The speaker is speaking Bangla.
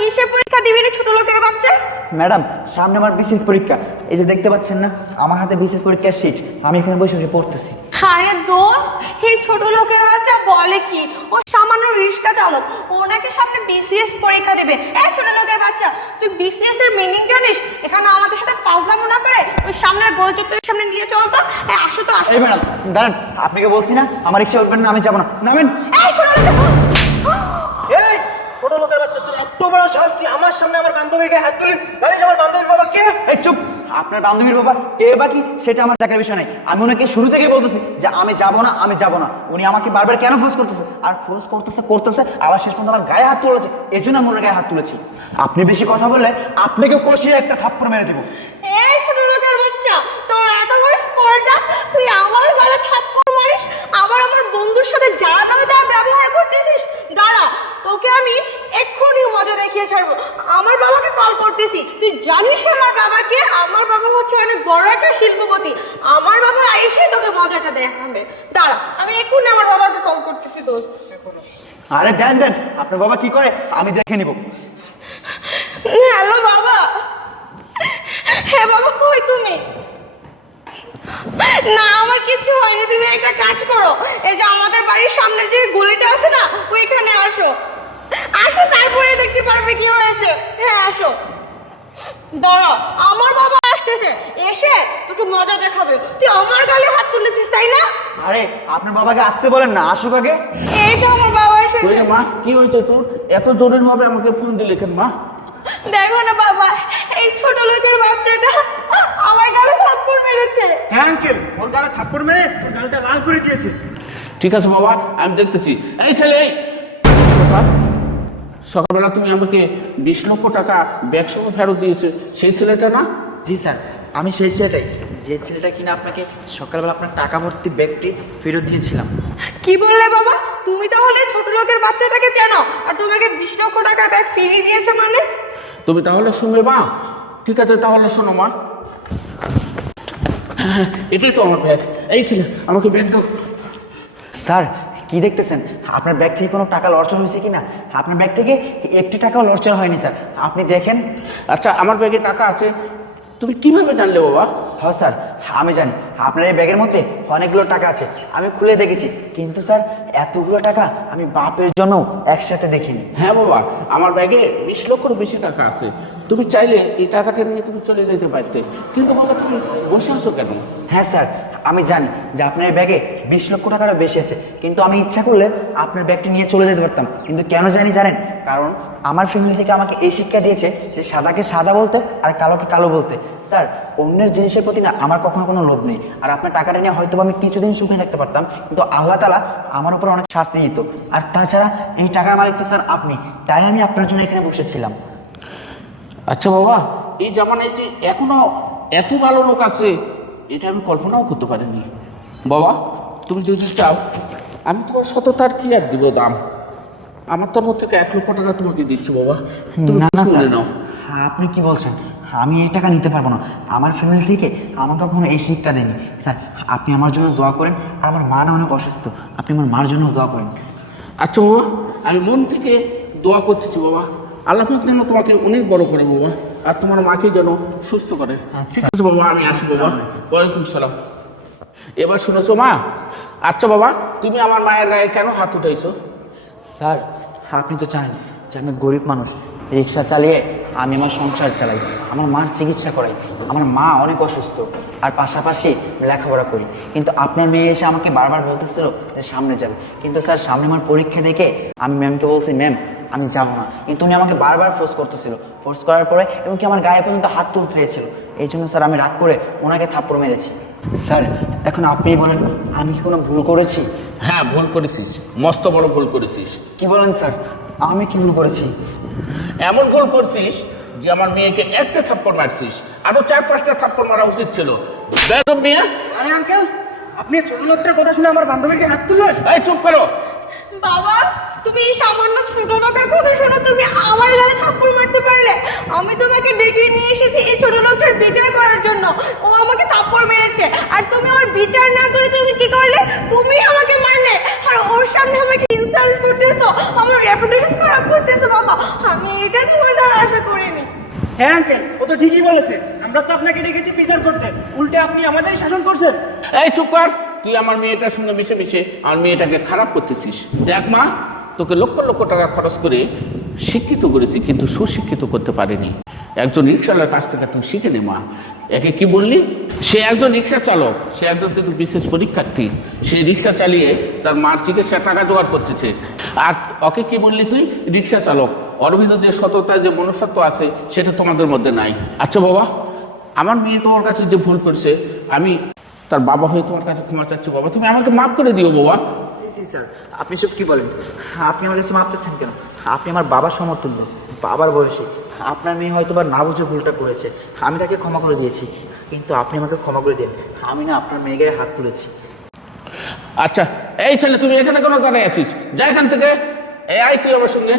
কিসের পরীক্ষা দিবি রে ছোট লোকের বাচ্চা? ম্যাডাম, সামনে আমার বিসিএস পরীক্ষা। এই যে দেখতে পাচ্ছেন না, আমার হাতে বিসিএস পরীক্ষার শিট। আমি এখানে বসে বসে পড়তেছি। আরে দোস্ত, এই ছোট লোকের বাচ্চা বলে কি? ও সামান্য রিক্সা চালক, ও নাকি সামনে বিসিএস পরীক্ষা দেবে। এই ছোট লোকের বাচ্চা, তুই বিসিএস এর মিনিং জানিস? এখানে আমাদের সাথে ফাজলামো না করে ওই সামনের গোল চত্বরের সামনে নিয়ে চল তো। আসো তো, আসো। এই ম্যাডাম দাঁড়ান, আপনাকে বলছি না আমার রিক্সা উঠবেন না, আমি যাবো না। নামেন। এই ছোট লোকের এই ছোট লোকের বাচ্চা, তুই এত বড় সাহস, তুই আমার সামনে আমার বান্ধবীর গায়ে হাত তুলি? তাহলে আমার বান্ধবীর বাবা কে? এই চুপ! আপনার বান্ধবীর বাবা কে বা কি সেটা আমার দেখার বিষয় নেই। আমি ওনাকে শুরু থেকেই বলতেছি যে আমি যাবো না, আমি যাবো না। উনি আমাকে বারবার কেন ফোর্স করতেছে, আর ফোর্স করতেছে আবার শেষ পর্যন্ত আমার গায়ে হাত তুলেছে। এই জন্য আমি ওনার গায়ে হাত তুলেছি। আপনি বেশি কথা বললে আপনাকে কষিয়ে একটা থাপ্পড় মেরে দেবো। এই ছোট লোকের বাচ্চা, তোর এত বড় স্পর্ধা, তুই আমার গলা থাপ্পড় মারিস, আবার আমার বন্ধুর সাথে যা নামে তা ব্যবহার করতেছিস। দাঁড়া, তোকে আমি এক্ষুনি মজা দেখিয়ে ছাড়বো। আমার বাবাকে কল করতেছি। তুই জানিস আমার বাবাকে? আমার বাবা হচ্ছে অনেক বড় একটা শিল্পপতি। আমার বাবা এসে তোকে মজাটা দেখাবে। দাঁড়া, আমি এক্ষুনি আমার বাবাকে কল করতেছি দোস্ত। আরে দেন দেন, আপনার বাবা কি করে আমি দেখে নিব। হ্যালো বাবা। হ্যাঁ বাবা, কই তুমি? না, আমার কিছু হয়নি। তুমি একটা কাজ করো, এই যে আমাদের বাড়ির সামনে যে গলিটা আছে না, ওইখানে আসো। আসো, তারপরে দেখতে পারবে কি হয়েছে। হ্যাঁ আসো। দাঁড়া, আমার বাবা আসতেছে, এসে তোকে মজা দেখাবে। তুই আমার গালে হাত তুলেছিস, তাই না? আরে আপনার বাবাকে আসতে বলেন না, আসুক আগে। এই তো আমার বাবা এসেছে। ওই রে মা, কি হয়েছে তোর? এত জরুরি ভাবে আমাকে ফোন দিলে কেন মা? দেখো না বাবা, এই ছোট লোকের বাচ্চাটা আমার গালে থাপ্পড় মেরেছে। হ্যাঁ আঙ্কেল, ওর গালে থাপ্পড় মেরে ওর গালটা লাল করে দিয়েছে। ঠিক আছে বাবা, আমি দেখতেছি। এই ছেলে, এই সকালবেলা তুমি আমাকে 20 লক্ষ টাকা ব্যাগ সহ ফেরত দিয়েছে, সেই ছেলেটা না? জি স্যার, আমি সেই ছেলেটাই, যে ছেলেটা কিনা আপনাকে সকালবেলা আপনার টাকা ভর্তি ব্যাগটি ফেরত দিয়েছিলাম। কি বললে বাবা? তুমি তাহলে ছোট লোকের বাচ্চাটাকে চেনো, আর তোমাকে 20 লক্ষ টাকার ব্যাগ ফিরিয়ে দিয়েছে মানে? তুমি তাহলে শুনবে মা? ঠিক আছে, তাহলে শোনো মা। হ্যাঁ, এটাই তো আমার ব্যাগ। এই ছেলে, আমাকে ব্যাগ দাও। স্যার কি দেখতেছেন? আপনার ব্যাগ থেকে কোনো টাকা লরচর হয়েছে কিনা? আপনার ব্যাগ থেকে একটি টাকাও লরচর হয়নি স্যার, আপনি দেখেন। আচ্ছা, আমার ব্যাগে টাকা আছে, তুমি কিভাবে জানলে বাবা? হ্যাঁ স্যার, আমি জানি আপনার এই ব্যাগের মধ্যে অনেকগুলো টাকা আছে, আমি খুলে দেখেছি। কিন্তু স্যার এতগুলো টাকা আমি বাপের জন্য একসাথে দেখিনি। হ্যাঁ বাবা, আমার ব্যাগে 20 লক্ষের বেশি টাকা আছে। তুমি চাইলে এই টাকাটা নিয়ে তুমি চলে যেতে পারতে, কিন্তু বাবা তুমি বসে আছো কেন? হ্যাঁ স্যার, আমি জানি যে আপনার এই ব্যাগে 20 লক্ষ টাকারও বেশি আছে, কিন্তু আমি ইচ্ছা করলে আপনার ব্যাগটি নিয়ে চলে যেতে পারতাম। কিন্তু কেন জানেন? কারণ আমার ফ্যামিলি থেকে আমাকে এই শিক্ষা দিয়েছে যে সাদাকে সাদা বলতে আর কালোকে কালো বলতে। স্যার, অন্যের জিনিসের প্রতি না আমার কখনো কোনো লোভ নেই। আর আপনার টাকাটা নিয়ে হয়তো আমি কিছুদিন সুখে থাকতে পারতাম, কিন্তু আল্লাহ তাআলা আমার উপর অনেক শাস্তি দিত। আর তাছাড়া এই টাকার মালিক তো স্যার আপনি, তাই আমি আপনার জন্য এখানে বসেছিলাম। আচ্ছা বাবা, এই জামানায় যে এখনো এত ভালো লোক আছে, এটা আমি কল্পনাও করতে পারিনি। বাবা, তুমি যদি চাও আমি তোমার সততার কি আর দিব দাম। আমার তরফ থেকে 1 লক্ষ টাকা তোমাকে দিচ্ছি বাবা, তুমি না না শুনে স্যার, নাও। আপনি কি বলছেন? আমি এই টাকা নিতে পারবো না। আমার ফ্যামিলি থেকে আমাকে কখনো এই শিক্ষা দেয়নি। স্যার, আপনি আমার জন্য দোয়া করেন। আর আমার মা না অনেক অসুস্থ, আপনি আমার মার জন্য দোয়া করেন। আচ্ছা বাবা, আমি মন থেকে দোয়া করতেছি বাবা, আল্লাহ পাক যেন তোমাকে অনেক বড় করে বাবা, আর তোমার মাকে যেন সুস্থ করে। ঠিক আছে বাবা, আমি আসি বাবা। ওয়ালাইকুম সালাম। এবার শুনেছো মা? আচ্ছা বাবা, তুমি আমার মায়ের গায়ে কেন হাত উঠাইছো? স্যার, আপনি তো জানেন যে আমি গরিব মানুষ, রিক্সা চালিয়ে আমি আমার সংসার চালাই, আমার মার চিকিৎসা করাই, আমার মা অনেক অসুস্থ, আর পাশাপাশি লেখাপড়া করি। কিন্তু আপনার মেয়ে এসে আমাকে বারবার বলতেছিল যে সামনে যাবে। কিন্তু স্যার, সামনে আমার পরীক্ষা দেখে আমি ম্যামকে বলছি ম্যাম আমি যাবো না, কিন্তু উনি আমাকে বারবার ফোর্স করতেছিল। ফোর্স করার পরে এবং কি আমার গায়ে পর্যন্ত হাত তুলতে চেয়েছিল। এই জন্য স্যার আমি রাগ করে ওনাকে থাপ্পড় মেরেছি। স্যার, এখন আপনি বলেন আমি কি কোনো ভুল করেছি? হ্যাঁ, ভুল করেছিস, মস্ত বড় ভুল করেছিস। কি বলেন স্যার? আমি কি ভুল করেছি? এমন ভুল করছিস যে আমার মেয়েকে একটা থাপ্পড় মারছিস, আরো 4-5টা থাপ্পড় মারা উচিত ছিল। বেদব মেয়ে! আরে আঙ্কেল, আপনি ছোট লোকটার কথা শুনে আমার বান্ধবীকে হাত তুললেন? এই চুপ করো। বাবা, তুমি এই সামান্য ছোট লোকের কথা শোনো, তুমি আমার গালে থাপ্পড় মারতে পারলে? আমি তোমাকে ডেকে নিয়ে এসেছি এই ছোট লোকটার বিচার করার জন্য। ও আমাকে থাপ্পড় মেরেছে, আর তুমি ওর বিচার না করে তুমি কি করলে? তুমি আমাকে মারলে, আর ওর সামনে আমাকে ইনসাল্ট করতেছো, আমার রেপুটেশন খারাপ করতেছো। বাবা, আমি এটা তোমার দ্বারা আশা করিনি। হ্যাঁ আঙ্কেল, ও তো ঠিকই বলেছে। আমরা তো আপনাকে ডেকেছি বিচার করতে, উল্টে আপনি আমাদেরই শাসন করছেন। এই চুপ কর, তুই আমার মেয়েটার সঙ্গে মিশে মিশে আমার মেয়েটাকে খারাপ করতেছিস। দেখ মা, তোকে লক্ষ লক্ষ টাকা খরচ করে শিক্ষিত করেছি, কিন্তু সুশিক্ষিত করতে পারিনি। একজন রিক্সাওয়ালার কাছ থেকে তুই শিখে নে মা। একে কি বললি? সে একজন রিক্সা চালক, সে একজন কিন্তু বিশেষ পরীক্ষার্থী। সে রিক্সা চালিয়ে তার মার চিকিৎসার টাকা জোগাড় করতেছে। আর ওকে কি বললি তুই? রিক্সা চালক। ওর ভিতরে যে সততা, যে মনুষ্যত্ব আছে, সেটা তোমাদের মধ্যে নাই। আচ্ছা বাবা, আমার মেয়ে তোমার কাছে যে ভুল করছে, আমি তার বাবা হয়ে তোমার কাছে ক্ষমা চাচ্ছি বাবা, তুমি আমাকে মাফ করে দিও বাবা। জি স্যার, আপনি সব কি বলেন? আপনি আমার কাছে মাপ চাচ্ছেন কেন? আপনি আমার বাবার সমর্থন দেন, বাবার বয়সে। আপনার মেয়ে হয়তো বা না বুঝে ভুলটা করেছে, আমি তাকে ক্ষমা করে দিয়েছি, কিন্তু আপনি আমাকে ক্ষমা করে দিন। আমি না আপনার মেয়ে গায়ে হাত তুলেছি। আচ্ছা এই ছেলে, তুমি এখানে কোনো দাঁড়ায় আছিস? যা এখান থেকে। এই আয় তুই আমার সঙ্গে।